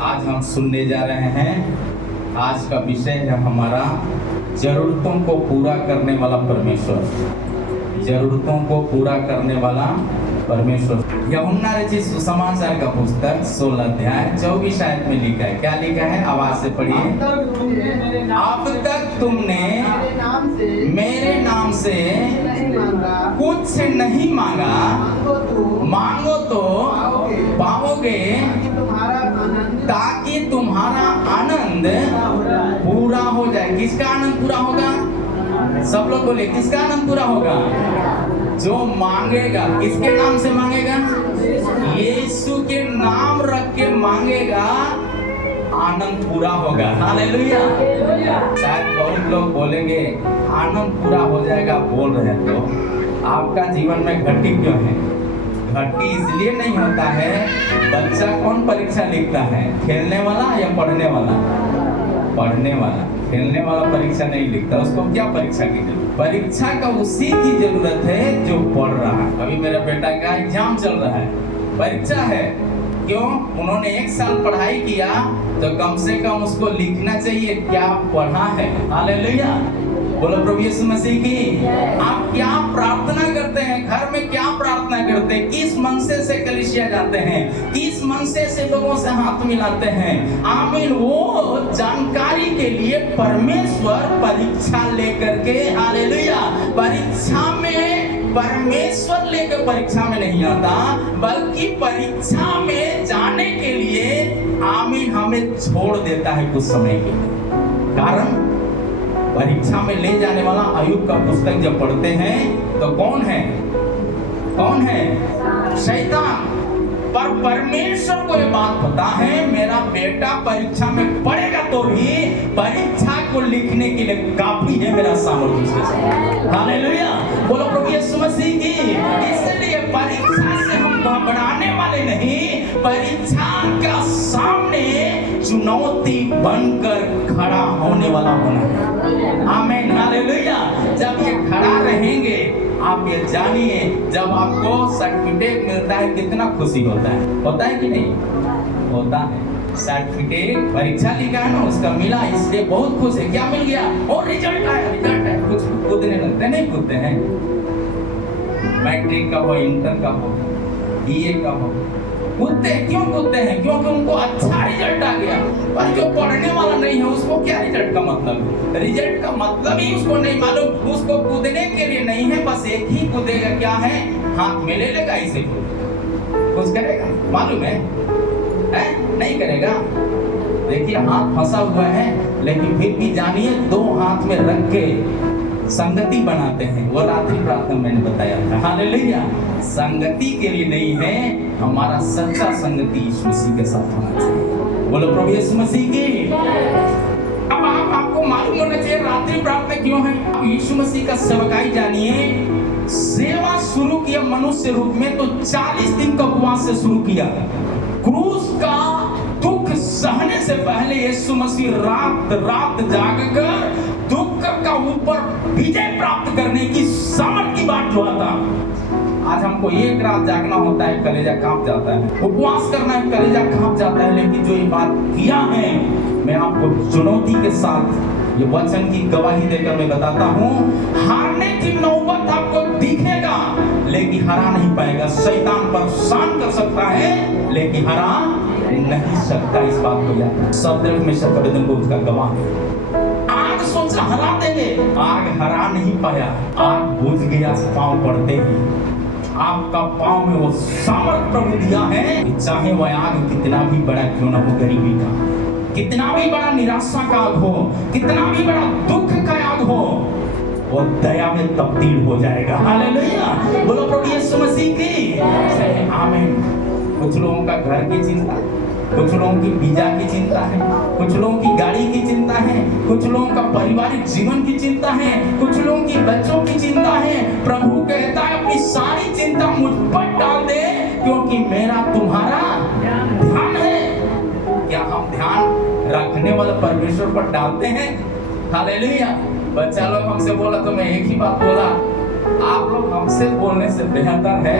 आज हम सुनने जा रहे हैं। आज का विषय है हमारा जरूरतों को पूरा करने वाला परमेश्वर। जरूरतों को पूरा करने वाला परमेश्वर। यूहन्ना रचित सुसमाचार का पुस्तक 16 अध्याय 24 आयत में लिखा है। क्या लिखा है? आवाज से पढ़िए। अब तक तुमने मेरे नाम से कुछ नहीं मांगा, मांगो तो पाओगे, ताकि तुम्हारा आनंद पूरा हो जाए। किसका आनंद पूरा होगा? सब लोग बोले, किसका आनंद पूरा होगा? जो मांगेगा। किसके नाम से मांगेगा? यीशु के नाम रख के मांगेगा, आनंद पूरा होगा। हालेलुया। शायद बहुत लोग बोलेंगे आनंद पूरा हो जाएगा, बोल रहे हैं तो आपका जीवन में घटी क्यों है? घटी इसलिए नहीं होता है। बच्चा कौन परीक्षा लिखता है? खेलने वाला या पढ़ने वाला? पढ़ने वाला। खेलने वाला परीक्षा नहीं लिखता। उसको क्या परीक्षा की जरूरत? परीक्षा का उसी की जरूरत है जो पढ़ रहा है। अभी मेरा बेटा का एग्जाम चल रहा है, परीक्षा है। क्यों? उन्होंने 1 साल पढ़ाई किया तो कम से कम उसको लिखना चाहिए क्या पढ़ा है। हालेलुया। बोलो प्रभु यीशु मसीह की। आप क्या प्रार्थना करते हैं? घर में क्या प्रार्थना करते हैं? किस मनसे से कलीसिया जाते हैं? किस मनसे से लोगों से हाथ मिलाते हैं? आमीन। वो जानकारी के लिए परमेश्वर परीक्षा लेकर के, हालेलुया, परीक्षा में परमेश्वर लेकर परीक्षा में नहीं आता, बल्कि परीक्षा में जाने के लिए आमीन हमें छोड़ देता है कुछ समय के लिए। कारण परीक्षा में ले जाने वाला अय्यूब का पुस्तक जब पढ़ते हैं तो कौन है? कौन है? शैतान। पर परमेश्वर को ये बात पता है, मेरा बेटा परीक्षा में पढ़ेगा तो भी परीक्षा को लिखने के लिए काफी है मेरा सामर्थ्य उसके साथ। हालेलुया। बोलो प्रभु यीशु मसीह की। इसलिए परीक्षा से हम घबराने वाले नहीं, परीक्षा का सामने चुनौती बनकर खड़ा होने वाला होना है। आमीन। हालेलुया। जब ये खड़ा रहेंगे, आप ये जानिए, जब आपको सर्टिफिकेट मिलता है कितना खुशी होता है। होता है कि नहीं? होता है। सर्टिफिकेट परीक्षा लिखा है ना, उसका मिला, इसलिए बहुत खुश है। क्या मिल गया? और रिजल्ट आया। रिजल्ट है, कुछ कूदने लगते नहीं कूदते हैं। मैट्रिक का हो, इंटर का हो, बीए का हो, कूदते हैं। क्यों कूदते हैं? क्योंकि उनको अच्छा रिजल्ट आ गया। पर जो पढ़ने वाला नहीं है उसको क्या रिजल्ट का मतलब? रिजल्ट का मतलब ही उसको नहीं मालूम। उसको कूदने के लिए नहीं है, बस एक ही कूदेगा। क्या है? हाथ में ले लेगा, इसे कुछ करेगा? मालूम है? नहीं करेगा। देखिए हाथ फंसा हुआ है, लेकिन फिर भी जानिए 2 हाथ में रख के संगति बनाते हैं। वो रात्रि प्रार्थना मैंने बताया था। हालेलुया। संगति के लिए नहीं है, हमारा सच्चा संगति यीशु मसीह के साथ होना चाहिए। बोलो प्रभु यीशु मसीह की। अब आपको मालूम होना चाहिए रात्रि प्रार्थना क्यों है। यीशु मसीह का सेवकाई जानिए। सेवा शुरू किया मनुष्य रूप में तो 40 दिन का उपवास से शुरू किया। क्रूस का दुख सहने से पहले यीशु मसीह रात रात जागकर दुख का ऊपर विजय प्राप्त करने की सामर्थ की बात हुआ था। आज हमको 1 रात जागना होता है, कलेजा कांप जाता है। उपवास करना है, कलेजा कांप जाता है। लेकिन जो ये बात किया है, मैं आपको चुनौती के साथ ये वचन की गवाही देकर मैं बताता हूँ, हारने की नौबत आपको दिखेगा लेकिन हरा नहीं पाएगा। शैतान परेशान कर सकता है लेकिन हरा नहीं सकता। इस बात को याद। सदृढ़ में शब्द को उसका गवाह है। आग सोचा हरा देंगे, आग हरा नहीं पाया। आग बुझ गया पांव पड़ते ही। आपका पांव में वो सामर्थ प्रभु दिया है कि चाहे वह आग कितना भी बड़ा क्यों ना हो, गरीबी का, कितना भी बड़ा निराशा का आग हो, कितना भी बड़ा दुख का आग हो, वो दया में तब्दील हो जाएगा। हालेलुया। बोलो प्रभु यीशु मसीह की। आमीन। कुछ लोगों का घर की चिंता, कुछ लोगों की वीजा की चिंता है, कुछ लोगों की गाड़ी की चिंता है, कुछ लोगों का पारिवारिक जीवन की चिंता है, कुछ लोगों की बच्चों की चिंता है। प्रभु कहता है अपनी सारी चिंता मुझ पर डाल दे, क्योंकि मेरा तुम्हारा ध्यान है। क्या हम ध्यान रखने वाले परमेश्वर पर डालते हैं? हालेलुया। बच्चा लोग हमसे बोला तो मैं एक ही बात बोला, आप लोग हमसे बोलने से बेहतर है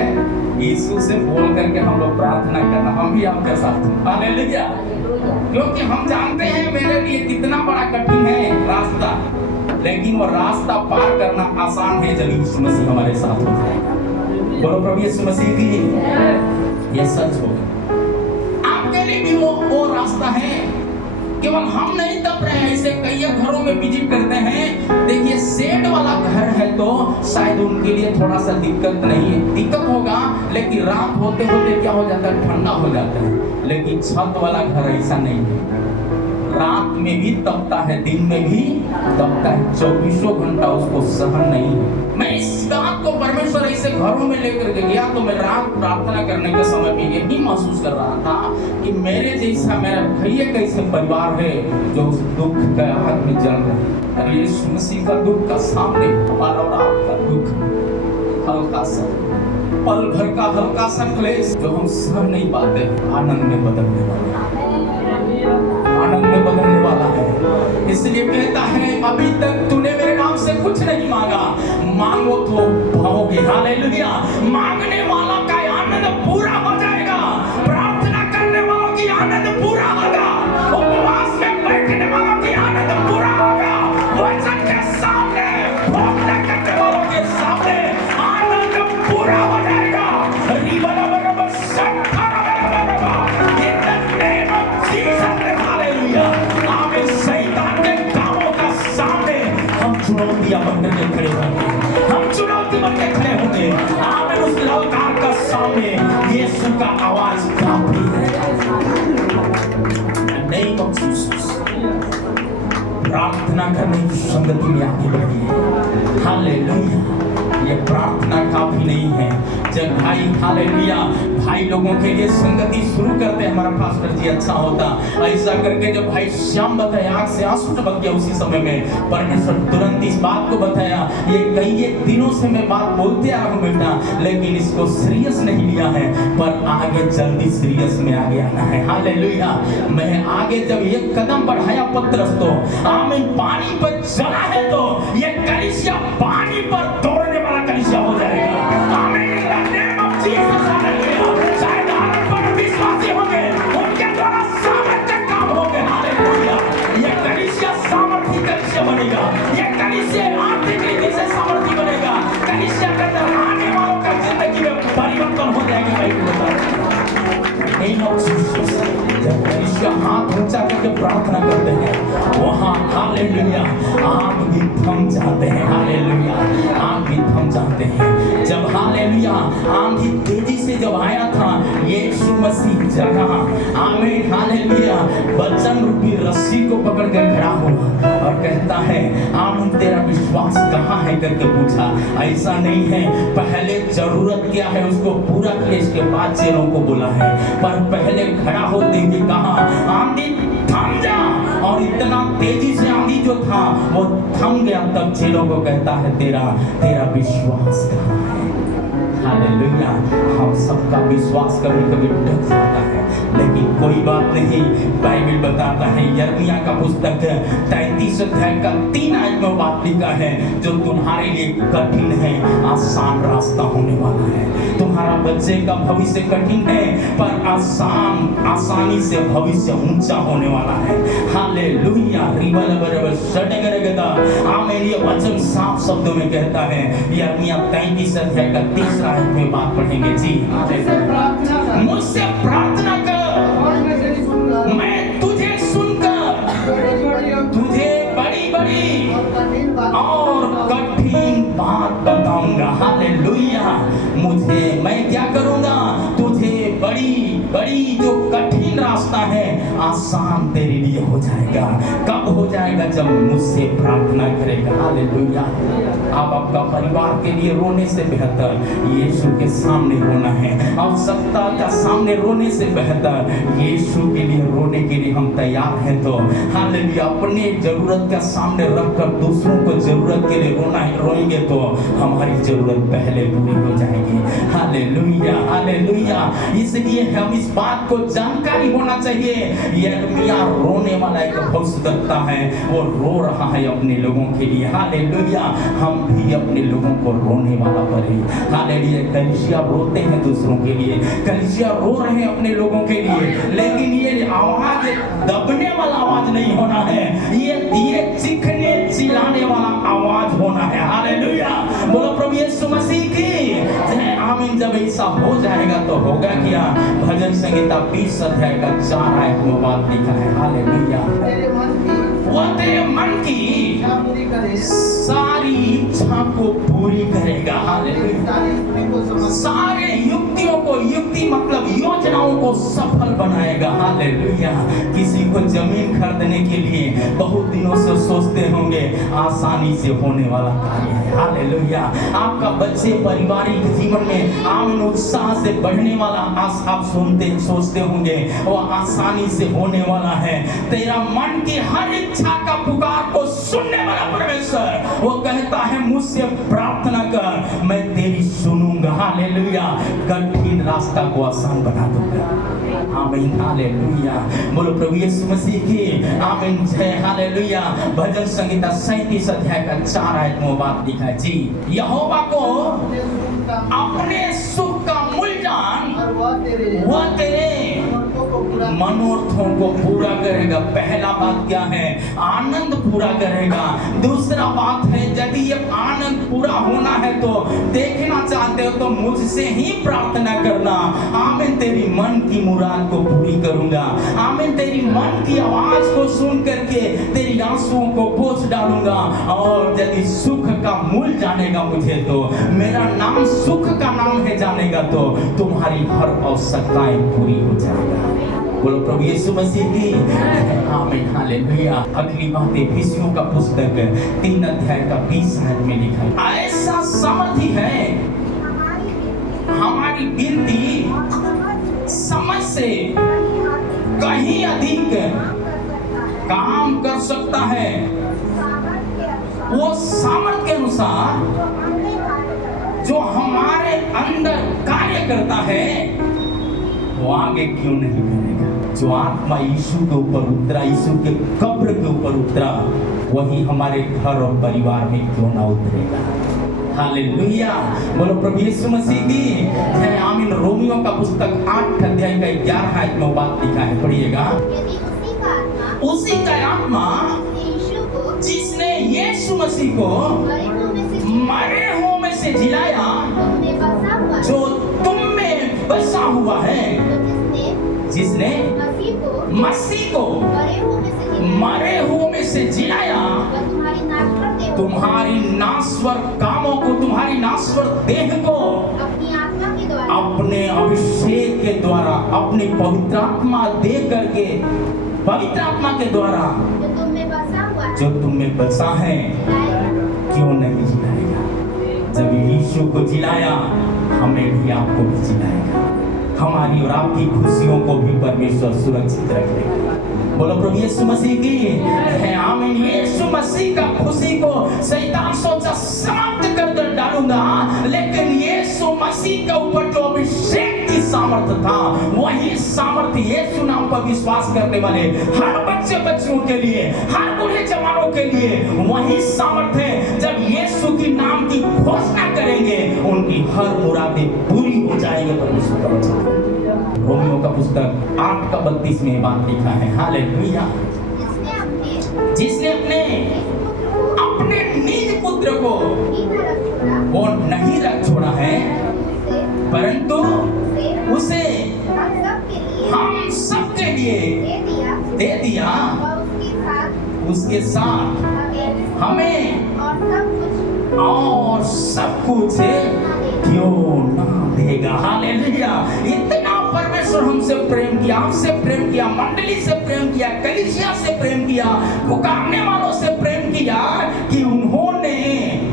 यीशु से बोल करके हम लोग प्रार्थना करना। हम भी आपके साथ हैं। हालेलुया। क्योंकि हम जानते हैं मेरे लिए कितना बड़ा कठिन है रास्ता, लेकिन वो रास्ता पार करना आसान है जब यीशु मसीह हमारे साथ हो जाएगा। बोलो प्रभु यीशु मसीह की ये सच होगा। आपके लिए भी वो रास्ता है, केवल हम नहीं तप रहे हैं। इसे कई घरों में विजिट करते हैं, देखिए शेड वाला घर है तो शायद उनके लिए थोड़ा सा दिक्कत नहीं है, दिक्कत होगा, लेकिन रात होते होते क्या हो जाता है, ठंडा हो जाता है। लेकिन छत वाला घर ऐसा नहीं है, रात में भी तपता है, दिन में भी तपता है, 24 घंटा उसको सहन नहीं है। मैं इस बात को परमेश्वर ऐसे घरों में लेकर के गया तो मैं रात प्रार्थना करने के समय में यही महसूस कर रहा था कि मेरे जैसा मेरा भैया कैसे परिवार है जो उस दुख के आग में जल रहे हैं। यीशु मसीह का दुख का सामने हमारा और आपका दुख हल्का सा, पल भर का हल्का सा क्लेश जो हम सहन नहीं पाते, आनंद में बदलने वाला है, आनंद में बदलने वाला है। इसलिए कहता है अभी तक तूने मेरे नाम से कुछ नहीं मांगा, मांगो तो पाओगे। हालेलुया। मांगने वाला का आनंद पूरा हो जाएगा, प्रार्थना करने वालों की आनंद पूरा होगा, उपवास में बैठने वालों की आनंद पूरा होगा, वचन के सामने प्रार्थना करने वालों के सामने आनंद पूरा हो जाएगा। चुनौतियां बनकर के खड़े होंगे, हम चुनौती बनकर खड़े होंगे। आमीन। उस ललकार का सामने यीशु का आवाज काफी है। नेम ऑफ जीसस प्रार्थना करने की संगति में आगे बढ़िए। हालेलुया। ये प्रार्थना काफी नहीं है जब भाई, हालेलुया, भाई लोगों के लिए संगति शुरू करते हैं। हमारा पास्टर जी अच्छा होता ऐसा करके, जब भाई श्याम बताया आंख से आंसू टपक गया, उसी समय में परमेश्वर तुरंत इस बात को बताया। ये कई दिनों से मैं बात बोलते आ रहा हूँ बेटा, लेकिन इसको सीरियस नहीं लिया है, पर आगे जल्दी सीरियस में आगे आना है। हालेलुया। मैं आगे जब एक कदम बढ़ाया पतरस तो आमीन, पानी पर चला है तो ये कलीसिया पानी पर दौड़ने वाला कलीसिया हो जाएगा। आमीन। बनेगा ये कलीसिया, आर्थिक रीति से सामर्थ्य बनेगा, कलीसिया के अंदर आने वालों का जिंदगी में परिवर्तन हो जाएगा। जब कलीसिया हाथ ऊंचा करके प्रार्थना करते हैं वहां हालेलुया आग भी थम जाते हैं। हालेलुया आग भी थम जाते हैं। जब हालेलुया आंधी तेजी से जब आया था यीशु मसीह जगह, आमीन, हालेलुया, वचन रूपी रस्सी को पकड़ कर खड़ा हुआ और कहता है आमीन, तेरा विश्वास कहाँ है करके पूछा। ऐसा नहीं है पहले जरूरत क्या है उसको पूरा किया, इसके बाद चेलों को बोला है, पर पहले खड़ा होते ही कहा आंधी थम जा, और इतना तेजी से आंधी जो था वो थम गया। तब चेलों को कहता है तेरा विश्वास कहाँ है। हालेलुया। हम सबका विश्वास कभी कभी डग जाता है, लेकिन कोई बात नहीं। बाइबल बताता है, यिर्मयाह का पुस्तक 33 अध्याय का 3 आयत में बात लिखा है, जो तुम्हारे लिए कठिन है आसान रास्ता होने वाला है। तुम्हारा बच्चे का भविष्य कठिन है, पर आसानी से भविष्य ऊंचा होने वाला है। हालेलुया। आमीन। ये वचन साफ शब्दों में कहता है। यिर्मयाह 33 अध्याय का 3 आयत में बात पढ़ेंगे जी। मुझसे प्रार्थना कर, मैं तुझे सुनकर तुझे बड़ी बड़ी और कठिन बात बताऊंगा। हालेलुया। मैं क्या करूंगा, तुझे बड़ी जो कठिन रास्ता है आसान तेरे लिए हो जाएगा। कब हो जाएगा? जब मुझसे प्रार्थना करेगा। हालेलुया। आप आपका परिवार के लिए रोने से बेहतर यीशु के सामने रोना है। आवश्यकता का सामने रोने से बेहतर यीशु के लिए रोने के लिए हम तैयार हैं तो हालेलुया। अपने जरूरत का सामने रखकर दूसरों को जरूरत के लिए रोएंगे तो हमारी जरूरत पहले पूरी हो जाएगी। Hallelujah, hallelujah. इसलिए हम इस बात को जानकारी होना चाहिए। यिर्मयाह रोने वाला एक भविष्यवक्ता है, वो रो रहा है अपने लोगों के लिए। हालेलुया। हम भी अपने लोगों को रोने वाला बने। हालेलुया। कलीसिया रोते हैं दूसरों के लिए, कलीसिया रो रहे हैं अपने लोगों के लिए, लेकिन ये आवाज दबने वाला आवाज नहीं होना है, ये चीखने चिल्लाने वाला आवाज होना है। हालेलुया, बोलो प्रभु यीशु मसीह की जय। आमीन। जब ऐसा हो जाएगा तो होगा क्या? भजन संहिता 20 अध्याय का 4 आयत में बात लिखा है। हालेलुया, वह तेरे मन की सारी इच्छा को पूरी करेगा। हालेलुया, सारे युक्तियों को, युक्ति मतलब योजनाओं को सफल बनाएगा। हालेलुया, किसी को जमीन खरीदने के लिए बहुत दिनों से सोचते होंगे, आसानी से होने वाला कार्य है। हालेलुया, आपका बच्चे पारिवारिक जीवन में आमीन उत्साह से बढ़ने वाला आप सोचते होंगे वो आसानी से होने वाला है। तेरा मन की हर इच्छा का पुकार को सुनने वाला परमेश्वर, वो कहता है मुझसे प्रार्थना कर, मैं तेरी सुनूंगा। हालेलुया, कठिन रास्ता को आसान बना दूंगा। आमीन। हालेलुया, बोलो प्रभु यीशु मसीह की आमीन जय। हालेलुया, भजन संहिता 37 अध्याय का 4 आयत में बात लिखा है जी। यहोवा को अपने सुख का मूल जान, वह तेरे मनोरथों को पूरा करेगा। पहला बात क्या है? आनंद पूरा करेगा। दूसरा बात है, यदि ये आनंद पूरा होना है तो देखना चाहते हो तो मुझसे ही प्रार्थना करना। आमीन, तेरी मन की मुराद को पूरी करूंगा। आमीन, तेरी मन की आवाज को सुन करके तेरी आंसुओं को पोंछ डालूंगा। और यदि सुख का मूल जानेगा मुझे तो, मेरा नाम सुख का नाम है जानेगा तो तुम्हारी हर आवश्यकताएं पूरी हो जाएगा। बोलो प्रभु यीशु मसीह की आमीन। हालेलुया, अगली बात एफिसियों का पुस्तक 3 अध्याय का 20 आयत में लिखा है, ऐसा सामर्थी है हमारी विनती समझ से कहीं अधिक काम कर सकता है। वो सामर्थ के अनुसार जो हमारे अंदर कार्य करता है वो आगे क्यों नहीं करेगा। जो आत्मा यीशु के ऊपर उतरा, यीशु के कब्र के ऊपर उतरा, वही हमारे घर और परिवार में क्यों ना उतरेगा। हालेलुया, बोलो प्रभु यीशु मसीह की जय। आमीन। रोमियो का पुस्तक 8 अध्याय का 11 आयत में बात लिखा है, पढ़िएगा। उसी का आत्मा जिसने यीशु मसीह को मरे हुओं में से जिलाया, जो तुम में बसा हुआ है, जिसने मसीह को मरे हुओं में से जिलाया, तुम्हारी नाश्वर कामों को, तुम्हारी नाश्वर देह को अपने अभिषेक के द्वारा, अपने पवित्र आत्मा दे करके, पवित्र आत्मा के द्वारा जो तुम में बसा है क्यों नहीं जिलाएगा। जब यीशु को जिलाया, हमें भी आपको भी जिलाएगा। हमारी और आपकी खुशियों को भी परमेश्वर सुरक्षित रखेगा। बोलो प्रभु यीशु मसीह की है आमीन। यीशु मसीह का खुशी को शैतान सोचा समाप्त कर डालूंगा, लेकिन यीशु मसीह के ऊपर जो अभिषेक की सामर्थ्य था, वही सामर्थ्य यीशु नाम पर विश्वास करने वाले हर बच्चे बच्चियों के लिए, हर बूढ़े जवानों के लिए वही सामर्थ्य है। जब यीशु की नाम की घोषणा करेंगे, उनकी हर मुरादें पूरी हो जाएंगे। परमेश्वर का वचन रोमियो का पुस्तक 8 का 32 में बात लिखा है। हालेलुया, जिसने अपने निज पुत्र को वो नहीं रख छोड़ा है, परंतु उसे हम सबके लिए दे दिया, उसके साथ हमें और सब कुछ क्यों ना देगा। हालेलुया, इतना परमेश्वर हमसे प्रेम किया, हमसे प्रेम किया, मंडली से प्रेम किया, कलीसिया से प्रेम किया, पुकारने वालों से प्रेम किया कि उन्होंने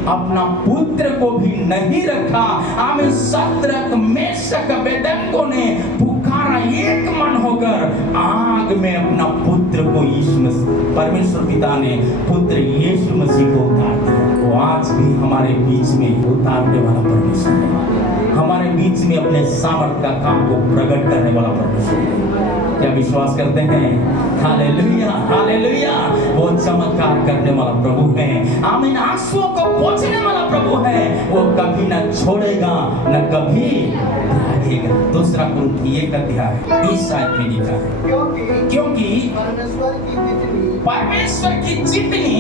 अपना पुत्र को भी नहीं रखा। आमीन। शद्रक मेशक अबेदनगो ने पुकारा एक मन होकर, आग में अपना पुत्र को परमेश्वर पिता ने पुत्र यीशु मसीह को उतार दिया। वो आज भी हमारे बीच में उतारने वाला परमेश्वर है, हमारे बीच में अपने सामर्थ्य का काम को प्रकट करने वाला परमेश्वर है। क्या विश्वास करते हैं? हालेलुया, हालेलुया, वो चमत्कार करने वाला प्रभु है। आमीन। आंसुओं को पोंछने वाला प्रभु है। वो कभी न छोड़ेगा, न कभी पढ़िएगा, 2 कुरिन्थी 1:20 में लिखा है, क्योंकि परमेश्वर की जितनी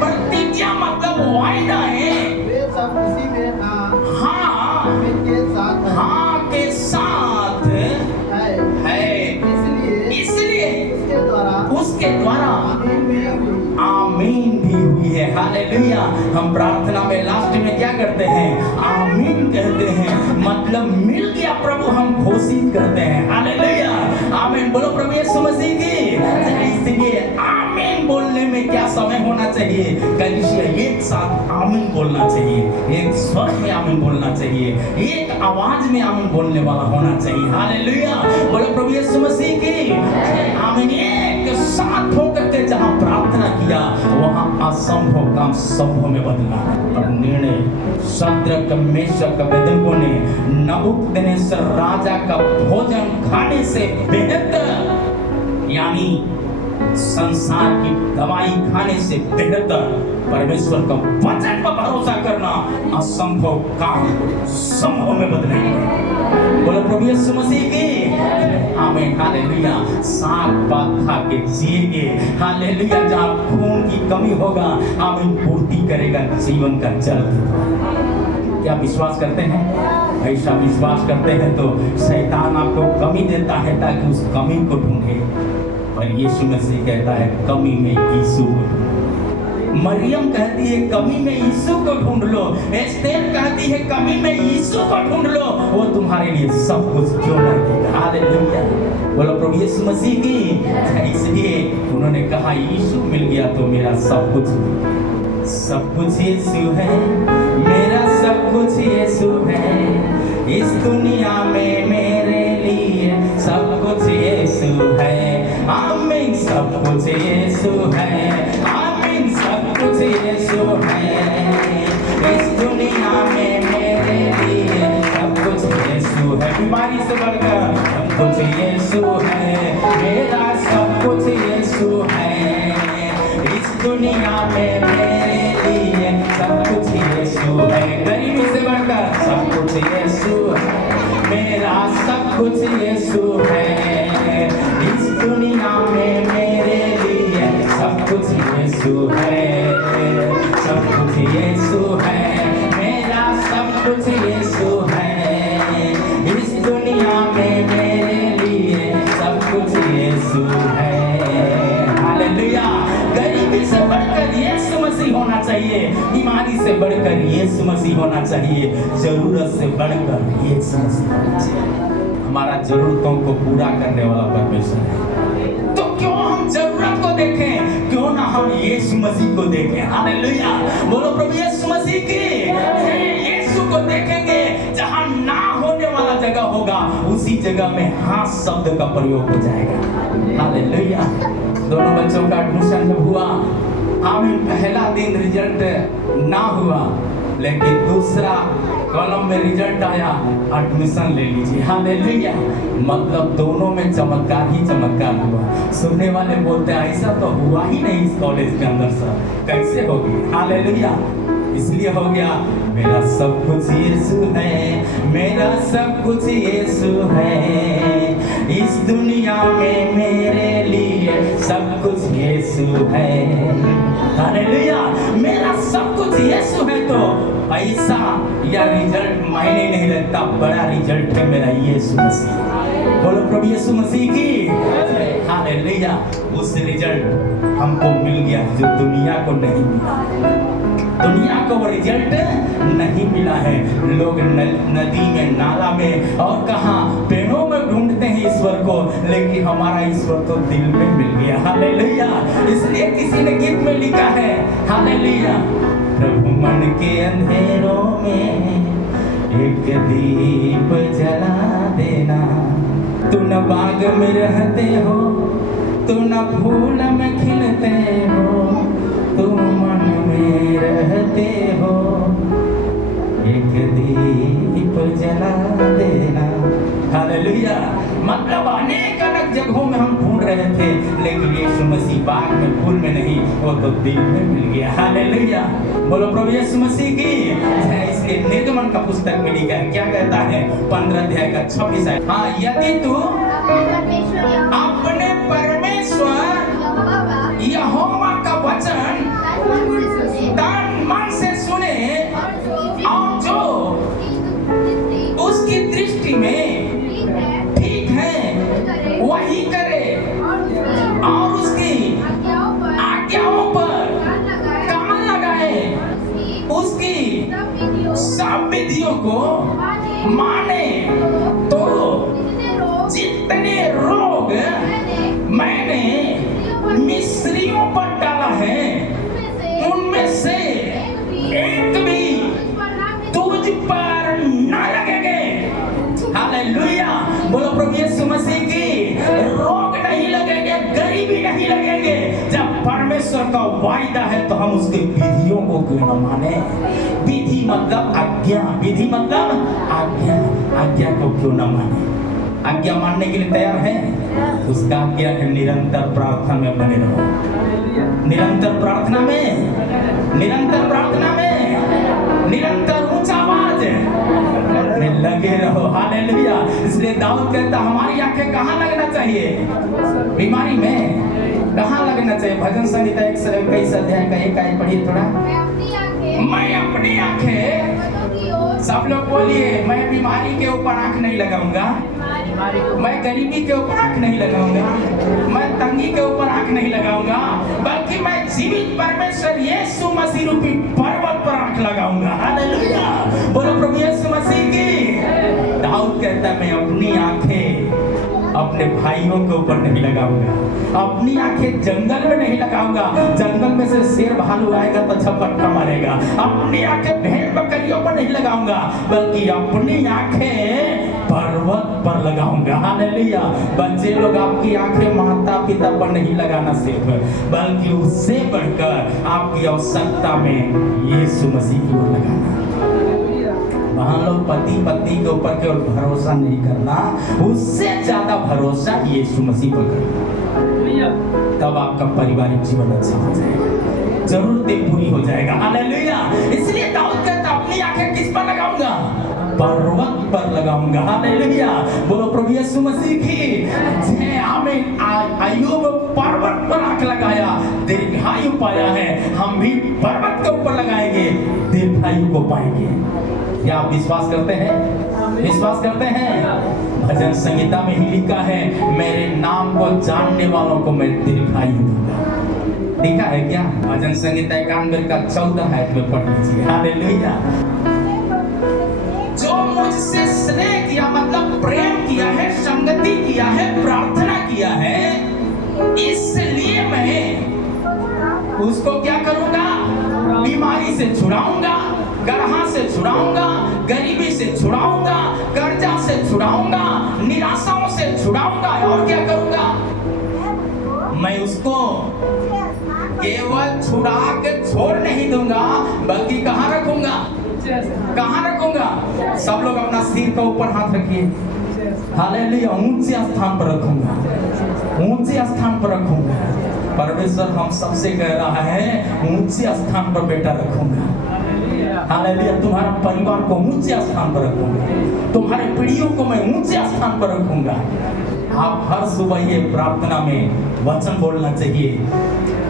प्रतिज्ञा मतलब वायदाएं हाँ के साथ है, इसलिए उसके द्वारा आमीन भी हुई है। हालेलुया। हम प्रार्थना में लास्ट में क्या करते हैं? आमीन कहते हैं, मतलब मिल गया प्रभु, हम घोषित करते हैं। हालेलुया, आमीन बोलो प्रभु यीशु मसीह की। इसलिए आमीन बोलने में क्या समय होना चाहिए? कलीसिया एक साथ आमीन बोलना चाहिए, एक स्वर में आमीन बोलना चाहिए, एक आवाज में आमीन बोलने वाला होना चाहिए। हालेलुया, बोलो प्रभु यीशु मसीह की। आमीन। एक साथ होकर के जहां प्रार्थना किया वहां असंभव काम संभव में बदला और निर्णय शद्रक मेशक अबेदनगो ने नबूकदनेस्सर राजा का भोजन खाने से बेहतर, यानी संसार की दवाई खाने से बेहतर परमेश्वर का वचन पर भरोसा करना असंभव काम संभव में बदलेगा। बोलो प्रभु यीशु मसीह की। आमीन। हालेलुया। साग पात खा के जिएंगे। हालेलुया। जहाँ खून की कमी होगा आमीन पूर्ति करेगा जीवन का जल। क्या विश्वास करते हैं? ऐसा विश्वास करते हैं तो शैतान आपको कमी देता है ताकि उस कमी को ढूंढे, पर यीशु मसीह कहता है कमी में यीशु को। मरियम कहती है कमी में यीशु को ढूंढ लो, एस्तेर कहती है कमी में यीशु को ढूंढ लो, वो तुम्हारे लिए सब कुछ जोड़ देगा। हालेलुया। बोलो प्रभु यीशु मसीह की। इसलिए उन्होंने कहा यीशु मिल गया तो मेरा सब कुछ यीशु है, मेरा सब कुछ यीशु है, इस दुनिया में मेरे लिए सब कुछ यीशु है। आमीन। सब कुछ यीशु है, आमीन। सब कुछ यीशु है, इस दुनिया में मेरे लिए सब कुछ यीशु है। बीमारी से बढ़कर सब कुछ यीशु है, मेरा सब कुछ यीशु है, इस दुनिया में मेरे लिए सब कुछ यीशु है। गरीबी से बढ़कर सब कुछ यीशु है, मेरा सब कुछ यीशु है, इस दुनिया में मेरे लिए सब कुछ यीशु है, सब कुछ यीशु है, मेरा सब कुछ यीशु है, इस दुनिया में मेरे लिए सब कुछ यीशु है। हालेलुया। गरीबी से बढ़कर यीशु मसीह होना चाहिए, बीमारी से बढ़कर यीशु मसीह होना चाहिए, जरूरत से बढ़कर यीशु मसीह होना चाहिए। हमारा जरूरतों को पूरा करने वाला परमेश्वर है, तो क्यों हम जरूरत को देखें, क्यों ना हम यीशु मसीह को देखें। हालेलुया। बोलो प्रभु यीशु मसीह की। यीशु को देखेंगे, जहां ना होने वाला जगह होगा उसी जगह में हाँ शब्द का प्रयोग हो जाएगा। हालेलुया। दोनों बच्चों का एडमिशन जब हुआ, आमीन, पहला दिन रिजल्ट ना हुआ, लेकिन दूसरा कॉलम में रिजल्ट आया, एडमिशन ले लीजिए। हालेलुया। मतलब दोनों में चमत्कार ही चमत्कार हुआ। सुनने वाले बोलते हैं ऐसा तो हुआ ही नहीं इस कॉलेज के अंदर सर, कैसे होगी? हालेलुया। इसलिए हो गया, मेरा सब कुछ यीशु है, मेरा सब कुछ यीशु है, इस दुनिया में मेरे लिए सब कुछ यीशु है। हालेलुया। मेरा सब कुछ यीशु है तो ऐसा या रिजल्ट मायने नहीं लगता, बड़ा रिजल्ट है मेरा यीशु मसीह। बोलो प्रभु यीशु मसीह की। हालेलुया। उस रिजल्ट हमको मिल गया जो दुनिया को नहीं मिला। दुनिया को वो रिजल्ट नहीं मिला है। लोग नदी में, नाला में और कहां पेड़ों में ढूंढते हैं ईश्वर को, लेकिन हमारा ईश्वर तो दिल में मिल गया। हालेलुया। इसलिए किसी ने गीत में लिखा है, हालेलुया, प्रभु मन के अंधेरों में एक दीप जला देना, तू न बाग में रहते हो, तू न फूल में खिलते हो, तू मन में रहते हो, एक दीप जला देना। हालेलुया। मतलब अनेक अलग जगहों में हम ढूंढ रहे थे, लेकिन यीशु मसीह बाग में फूल में नहीं, वो तो दिल में मिल गया। हालेलुया, बोलो प्रभु यीशु मसीह की। इसके निर्गमन का पुस्तक में लिखा है, क्या कहता है 15 अध्याय का 26 आयत। हाँ, यदि तू अपने परमेश्वर यहोवा का वचन तन मन से सुने और जो उसकी दृष्टि में ठीक है वही करे और उसकी आज्ञाओं पर कान लगाए, उसकी सब विधियों को माने, तो जितने रोग मैंने मिस्रियों पर डाला है उनमें से एक भी तुझ पर न लगेंगे। हालेलुया, बोलो प्रभु यीशु मसीह की। रोग नहीं लगेंगे, गरीबी नहीं लगेंगे। जब परमेश्वर का वायदा है तो हम उसके विधियों को क्यों न माने। विधि मतलब आज्ञा, विधि मतलब आज्ञा, आज्ञा को क्यों न माने। आज्ञा मानने के लिए तैयार है? उसका आज्ञा है निरंतर प्रार्थना में बने रहो, निरंतर प्रार्थना में, निरंतर प्रार्थना में, निरंतर ऊंचा आवाज में लगे रहो। हालेलुया। इसलिए दाऊद कहता हमारी आंखें कहाँ लगना चाहिए? बीमारी में कहाँ लगना चाहिए? भजन संहिता 21 अध्याय का 1 आयत पढ़िए थोड़ा। मैं अपनी आंखें, सब लोग बोलिए, मैं बीमारी के ऊपर आंख नहीं लगाऊंगा, मैं गरीबी के ऊपर आंख नहीं लगाऊंगा, मैं तंगी के ऊपर आंख नहीं लगाऊंगा, बल्कि मैं जीवित परमेश्वर यीशु मसीह रूपी पर्वत पर आंख लगाऊंगा। हालेलुया, बोलो प्रभु यीशु मसीह की। दाऊद कहता है मैं अपनी आंखें अपने भाइयों के ऊपर नहीं लगाऊंगा, अपनी आंखें जंगल में नहीं लगाऊंगा। जंगल में से शेर भालू आएगा तो झपट्टा मारेगा। अपनी आंखें भेड़ बकरियों पर नहीं लगाऊंगा, बल्कि अपनी आंखें पर्वत पर लगाऊंगा। हालेलुया। बच्चे लोग, आपकी आंखें माता पिता पर नहीं लगाना सिर्फ, बल्कि उससे बढ़कर आपकी आवश्यकता में यीशु मसीह की ओर लगाना। वहाँ लोग पति पत्नी के ऊपर केवल भरोसा नहीं करना, उससे ज्यादा भरोसा यीशु मसीह पर करना। तब आपका पारिवारिक जीवन अच्छा हो जाएगा, जरूरतें पूरी हो जाएगा। हालेलुया। इसलिए दाऊद कहता अपनी आंखें किस पर लगाऊंगा? पर्वत पर लगाऊंगा। हालेलुया, बोलो प्रभु यीशु मसीह की। आमीन। अय्यूब पर्वत पर आंख लगाया, दीर्घायु पाया है। हम भी पर्वत के ऊपर लगाएंगे, दीर्घायु को पाएंगे। क्या आप विश्वास करते हैं? विश्वास करते हैं? भजन संहिता में ही लिखा है, मेरे नाम को जानने वालों को मैं दीर्घायु दूंगा। लिखा है क्या? भजन संहिता 91 का 14 आयत में पढ़ लीजिए। हालेलुया। जो मुझसे स्नेह किया, मतलब प्रेम किया है, संगति किया है, प्रार्थना किया है, इसलिए मैं उसको क्या करूंगा? बीमारी से छुड़ाऊंगा, गरहा से छुड़ाऊंगा, गरीबी से छुड़ाऊंगा, कर्जा से छुड़ाऊंगा, निराशाओं से छुड़ाऊंगा। और क्या करूंगा? मैं उसको केवल छुड़ा के छोड़ नहीं दूंगा, बल्कि कहाँ रखूंगा? कहाँ रखूंगा? सब लोग अपना सिर के ऊपर हाथ रखिए। हालेलुया। ऊंचे स्थान पर रखूंगा, ऊंचे स्थान पर रखूंगा। परमेश्वर हम सबसे कह रहा है, ऊंचे स्थान पर बेटा रखूंगा। हालेलुया। तुम्हारा परिवार को ऊंचे स्थान पर रखूंगा, तुम्हारे पीढ़ियों को मैं ऊंचे स्थान पर रखूंगा। आप हर सुबह ये प्रार्थना में वचन बोलना चाहिए,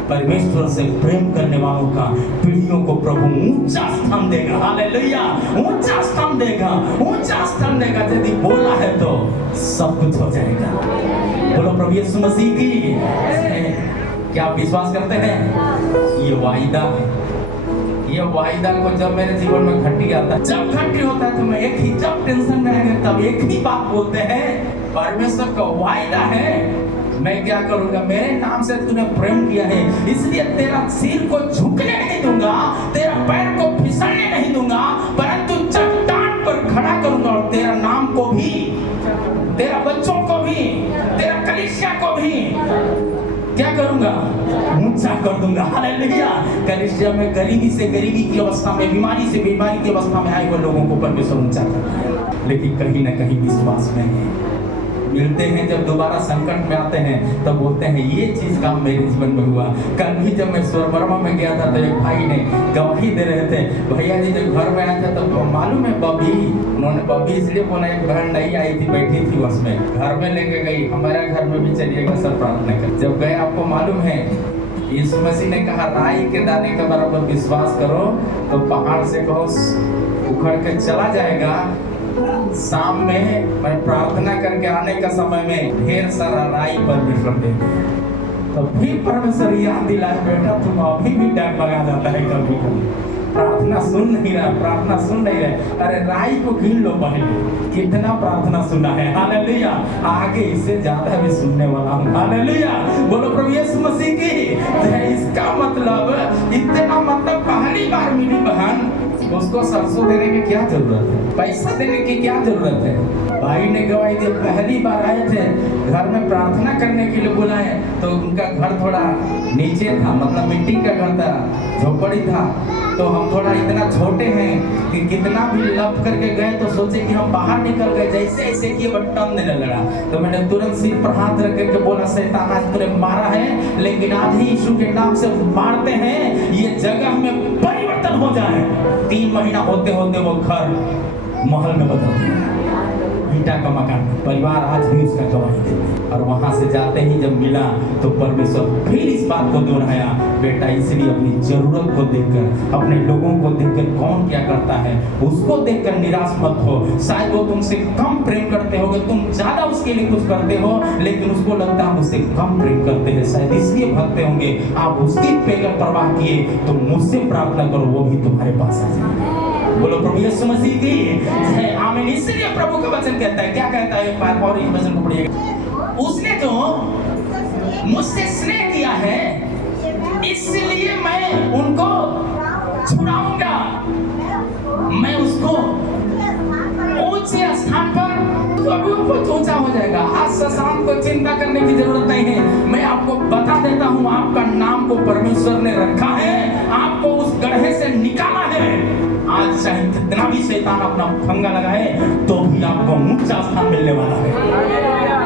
परमेश्वर से प्रेम करने वालों का पीढ़ियों को प्रभु ऊंचा स्थान देगा। हालेलुया। ऊंचा स्थान देगा, ऊंचा स्थान देगा। यदि बोला है तो सब कुछ हो जाएगा। बोलो प्रभु यीशु मसीह की। क्या आप विश्वास करते हैं? ये वायदा है। ये वायदा को जब मेरे जीवन में घटी आता है, जब घटी होता है तो मैं एक ही, जब टेंशन में आएंगे तब एक ही बात बोलते हैं, परमेश्वर का वायदा है, मैं क्या करूंगा? मेरे नाम से तूने प्रेम किया है, इसलिए तेरा सिर को झुकने नहीं दूंगा, तेरा पैर को फिसलने नहीं दूंगा, परंतु चट्टान पर खड़ा करूंगा और तेरा नाम को भी, तेरा बच्चों को भी, तेरा कलीसिया को भी क्या करूंगा? ऊंचा कर दूंगा। हालेलुया। कलीसिया में गरीबी से गरीबी की अवस्था में, बीमारी से बीमारी की अवस्था में आए हुए लोगों को परमेश्वर ऊंचा करता है, लेकिन कहीं ना कहीं विश्वास नहीं है। मिलते हैं, जब दोबारा संकट में आते हैं तो बोलते हैं ये चीज काम मेरे जीवन में हुआ। कल भी जब मैं स्वर्गवर्मा में गया था तो एक भाई ने गवाही दे रहे थे, भैया जी जब घर में आया था तो मालूम है बबी, उन्होंने बबी इसलिए बोला, एक बहन नहीं आई थी, बैठी थी उसमें, घर में लेके गई, हमारे घर में भी चलिएगा सब प्रार्थना कर। जब गए आपको मालूम है यीशु मसीह ने कहा राई के दाने के बराबर विश्वास करो तो पहाड़ से कहो उखड़ के चला जाएगा। शाम में मैं प्रार्थना करके आने का समय में ढेर सारा राई परमेश्वर दे दिया। तो फिर परमेश्वर याद दिलाया, बेटा तुम अभी भी टाइम लगा जाता है, कभी कभी प्रार्थना सुन नहीं रहा, प्रार्थना सुन नहीं रहे। अरे राई को गिन लो पहले, कितना प्रार्थना सुना है। हालेलुया, आगे इससे ज्यादा भी सुनने वाला हूँ। हालेलुया, बोलो प्रभु यीशु मसीह की। इसका मतलब इतना, मतलब पहली बार मिली बहन, उसको सरसों देने की क्या जरूरत है, पैसा देने की क्या जरूरत है। भाई ने गवाही दी, पहली बार आए थे, घर में प्रार्थना करने के लिए बुलाए तो उनका घर थोड़ा नीचे था, मतलब मिट्टी का घर था, झोपड़ी था। तो हम थोड़ा इतना छोटे हैं कि कितना भी लप करके गए तो सोचे कि हम बाहर निकल गए, जैसे ऐसे कि बटन देने लगा। तो मैंने तुरंत सिर पर हाथ रख करके बोला, शैतान आज तूने मारा है, लेकिन आज ही यीशु के नाम से मारते हैं, ये जगह में परिवर्तन हो जाए। 3 महीना होते होते वो घर महल में बदल गया, ईटा का मकान। परिवार आज भी उसका गवाही देते। और वहां से जाते ही जब मिला तो परमेश्वर फिर इस बात को दोहराया, बेटा इसलिए अपनी जरूरत को देखकर, अपने लोगों को देखकर कौन क्या करता है उसको देखकर निराश मत हो। शायद वो तुमसे कम प्रेम करते होगे, तुम ज्यादा उसके लिए कुछ करते हो, लेकिन उसको लगता है मुझसे कम प्रेम करते हैं, शायद इसलिए भगते होंगे। आप उसकी बेगर परवाह किए तो मुझसे प्रार्थना करो, वो भी तुम्हारे पास आ जाएगा। बोलो प्रभु यीशु मसीह की जय, आमीन। इसलिए प्रभु का वचन कहता है, क्या कहता है, एक बार और इस वचन को पढ़िएगा। उसने जो मुझसे स्नेह किया है इसलिए मैं उनको छुड़ाऊंगा, मैं उसको ऊंचे स्थान पर, कभी बहुत ऊंचा हो जाएगा। आज शशांक को चिंता करने की जरूरत नहीं है, मैं आपको बता देता हूँ, आपका नाम को परमेश्वर ने रखा है, आपको उस गड्ढे से निकाला है। आज चाहे कितना भी शैतान अपना फंगा लगाए तो भी आपको ऊंचा स्थान मिलने वाला है।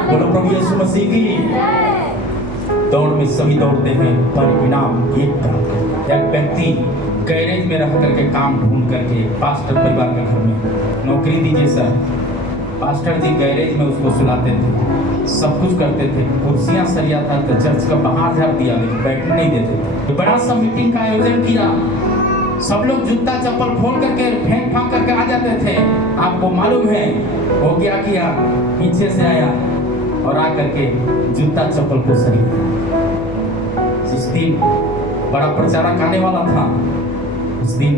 बोलो प्रभु यीशु मसीह की। दौड़ में सभी दौड़ते हैं पर इनाम एक प्राप्त। एक व्यक्ति गैरेज में रह करके काम ढूंढ करके पास्टर परिवार के घर में नौकरी दीजिए सर। पास्टर जी गैरेज में उसको सुलाते थे, सब कुछ करते थे, कुर्सियां सरिया था तो चर्च का बाहर झाड़ दिया, लेकिन बैठने नहीं देते थे। बड़ा सा मीटिंग का आयोजन किया, सब लोग जूता चप्पल खोल करके फेंक फांक करके आ जाते थे। आपको मालूम है वो क्या किया, पीछे से आया और आकर के जूता चप्पल को सरी। जिस दिन बड़ा प्रचारक आने वाला था उस दिन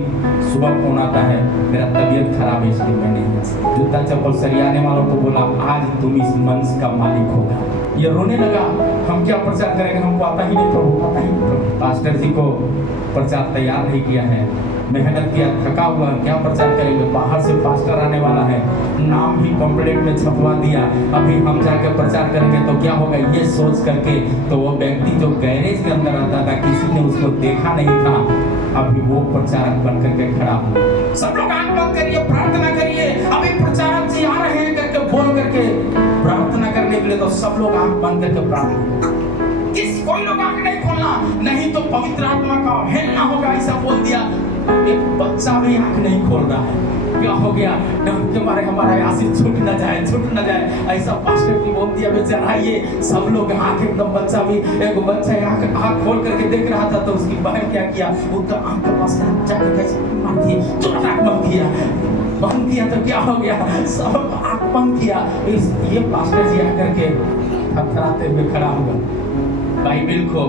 सुबह फोन आता है, मेरा तबीयत खराब है इसलिए मैं नहीं आ सकता। जूता चप्पल सरियाने वालों को बोला, आज तुम इस मंच का मालिक होगा। ये रोने लगा, हम क्या प्रचार करेंगे, हमको आता ही नहीं प्रभु, आता ही नहीं प्रभु। पास्टर जी को प्रचार तैयार नहीं किया है, मेहनत किया, थका हुआ, क्या प्रचार करेंगे, बाहर से पास्टर आने वाला है, नाम भी पंपलेट में छपवा दिया, अभी हम जाकर प्रचार करेंगे तो क्या होगा, ये सोच करके तो वो व्यक्ति जो गैरेज के अंदर आता था, किसी ने उसको देखा नहीं था, अभी वो प्रचारक बन करके खड़ा हुआ। सब लोग आंख बंद करिए, प्रार्थना करिए, अभी प्रचारक जी आ रहे हैं करके बोल करके प्रार्थना करने के लिए, तो सब लोग आंख बंद करके प्रार्थना, कोई लोग आंख नहीं खोलना, नहीं तो पवित्र आत्मा का अवहेलना होगा, ऐसा बोल दिया। एक बच्चा भी आंख नहीं खोल रहा है, क्या हो गया, डर के मारे हमारा आशीष छूट न जाए, छूट न जाए, ऐसा पास्टर की बोल दिया बेचारा। ये सब लोग आंख एकदम, बच्चा भी, एक बच्चा आंख खोल करके देख रहा था तो उसकी बहन क्या किया, उसका आंख के पास जाकर कैसे मार दी, तुरंत आंख बंद किया, बंद किया तो क्या हो गया, सब आंख बंद किया। ये पास्टर जी आकर के थरथराते हुए खड़ा हुआ, बाइबिल को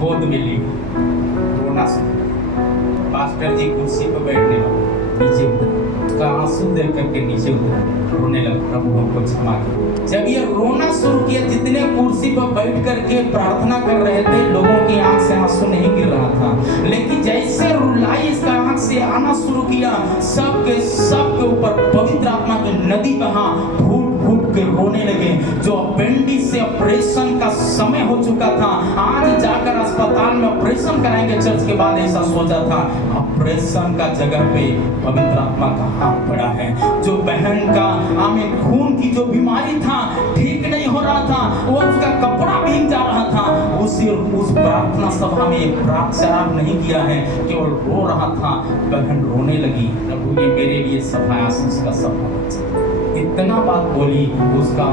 गोद में ली, रोना शुरू। पास्टर जी कुर्सी पर बैठने लगे, नीचे उतरे, उसका आंसू देख करके नीचे उतरे, रोने लगे, प्रभु हमको क्षमा करो। जब ये रोना शुरू किया, जितने कुर्सी पर बैठ करके प्रार्थना कर रहे थे, लोगों की आंख से आंसू नहीं गिर रहा था, लेकिन जैसे रुलाई इसका आंख से आना शुरू किया, सबके ऊपर पवित्र आत्मा की नदी बहा, फूट फूट के रोने लगे। जो अपेंडिक्स से ऑपरेशन का समय हो चुका था, आज जाकर अस्पताल में ऑपरेशन कराएंगे चर्च के बाद, ऐसा सोचा था, ऑपरेशन का जगह पे पवित्र आत्मा का हाथ पड़ा है। जो बहन का आमीन खून की जो बीमारी था, ठीक नहीं हो रहा था, वो उसका कपड़ा भीग जा रहा था, उस प्रार्थना सभा में प्रार्थना नहीं किया है, केवल रो रहा था। बहन रोने लगी, प्रभु ये मेरे लिए सभा आशीष का सभा। इतना बात बोली, उसका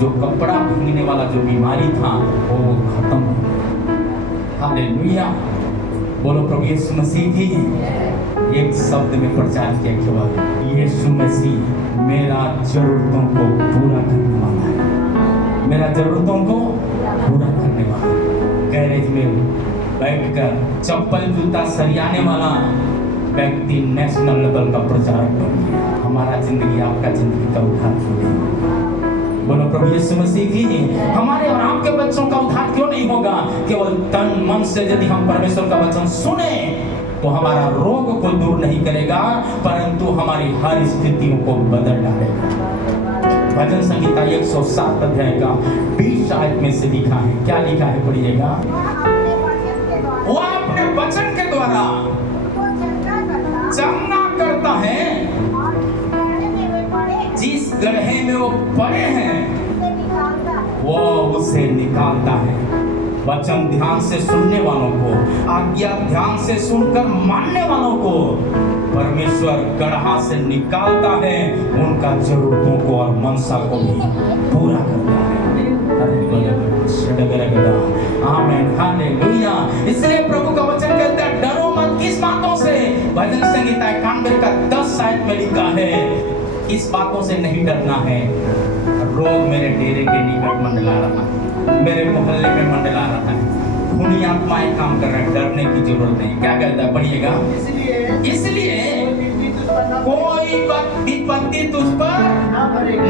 जो कपड़ा भीगने वाला जो बीमारी था वो खत्म हो गया। हालेलुया, बोलो प्रभु यीशु मसीह की। एक शब्द में प्रचार किया केवल, यीशु मसीह मेरा जरूरतों को पूरा करने वाला है, मेरा जरूरतों को पूरा करने वाला। गैरेज में बैठकर चप्पल जूता सरियाने वाला व्यक्ति नेशनल लेवल का प्रचारक बन गया। हमारा जिंदगी आपका जिंदगी का उद्धार क्यों नहीं होगा? बोलो प्रभु यीशु मसीह की। हमारे और आपके बच्चों का उद्धार क्यों नहीं होगा? केवल तन मन से यदि हम परमेश्वर का वचन सुने तो हमारा रोग को दूर नहीं करेगा, परंतु हमारी हर स्थितियों को बदल डालेगा। भजन संहिता 107 अध्याय का 20 आयत में से लिखा है, क्या लिखा है पढ़िएगा। वो अपने वचन के द्वारा चंगा करता है, जिस गड्ढे में वो पड़े हैं वो उसे निकालता है। वचन ध्यान से सुनने वालों को, आज्ञा ध्यान से सुनकर मानने वालों को परमेश्वर गड्ढा से निकालता है, उनका जरूरतों को और मनसा को भी पूरा करता है। आमीन, हालेलुया। इसलिए प्रभु का वचन कहता है, डरो मत। किस बातों से? भजन संहिता 91 का 10 आयत में लिखा है, इस बातों से नहीं डरना है। रोग मेरे डेरे के निकट मंडला रहा है, मेरे मोहल्ले में मंडला रहा है, खूनी आत्माएं काम कर रहे हैं, डरने की जरूरत नहीं। क्या कहता है पढ़िएगा। इसलिए कोई विपत्ति तुझ पर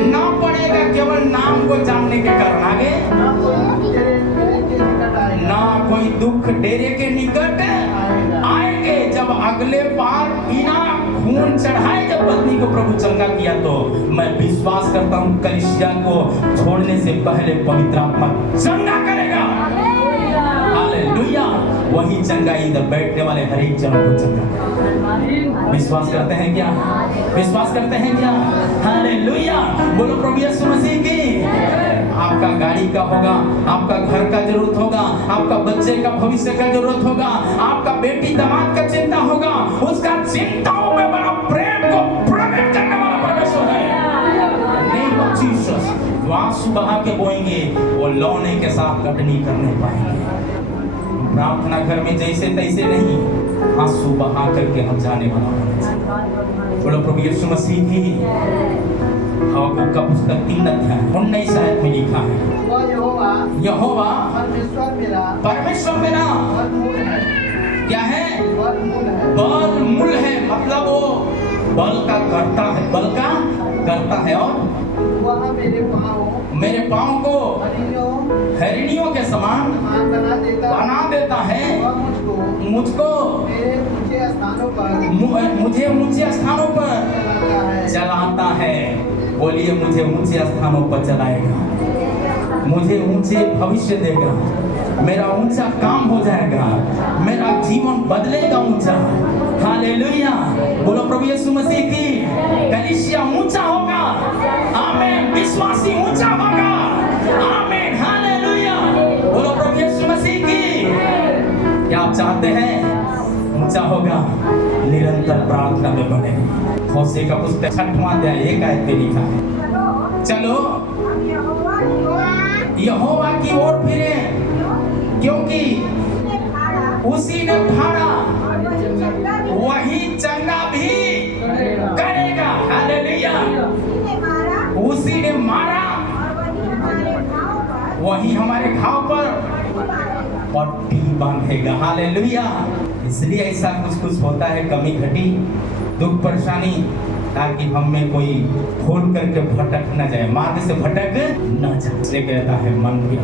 ना पड़ेगा, केवल नाम को जानने के कारण। आगे, ना कोई दुख डेरे के निकट आएंगे। जब अगले बार बिना खून चढ़ाए जब पत्नी को प्रभु चंगा किया, तो मैं विश्वास करता हूँ कलीसिया को छोड़ने से पहले पवित्र आत्मा चंगा करेगा। हालेलुया। वही चंगाई इधर बैठने वाले हर एक जन को चंगा। विश्वास करते हैं क्या? विश्वास करते हैं क्या? हालेलुया। बोलो प्रभु यीशु मसीह की। आपका गाड़ी का होगा, आपका घर का जरूरत होगा, आपका बच्चे का भविष्य का जरूरत होगा, आपका बेटी दामाद का चिंता होगा, उसका चिंताओं में बड़ा प्रेम को प्रकट करने वाला परमेश्वर है। Name of Jesus. जो आंसू बहा के बोएंगे वो लौने के साथ कटनी करने पाएंगे। प्रार्थना घर में जैसे तैसे नहीं, आंसू बहा करके हम जाने वाला होना चाहिए। बोलो प्रभु यीशु मसीह की। हबक्कुक का पुस्तक 3 अध्याय 19 आयत में लिखा है, यहोवा परमेश्वर मेरा क्या है? बल मूल है। मतलब वो बल का करता है और मेरे पाँव को हरिणियों के समान बना देता है। मुझको मुझे ऊंचे स्थानों पर चलाता है। बोलिए, मुझे ऊंचे स्थानों पर चलाएगा, मुझे ऊंचे भविष्य देगा, मेरा ऊंचा काम हो जाएगा, मेरा जीवन बदलेगा ऊंचा। हालेलुया। बोलो प्रभु यीशु मसीह की। कलीसिया ऊंचा होगा। आमीन। विश्वासी ऊंचा होगा। आमीन, हालेलुया। बोलो प्रभु यीशु मसीह की। क्या आप चाहते हैं ऊंचा होगा? निरंतर प्रार्थना में बने। होशे का पुस्तक 6वां अध्याय 1 आयत में लिखा है, चलो यहोवा की ओर फिरे, क्योंकि उसी ने फाड़ा वही चंगा भी करेगा। हालेलुया। उसी ने मारा वही हमारे घाव पर पट्टी बांधेगा। हालेलुया। इसलिए ऐसा कुछ होता है, कमी घटी, दुख परेशानी, ताकि हम में कोई खोल करके भटक न जाए, मार्ग से भटक न जाए। इसलिए कहता है मन भी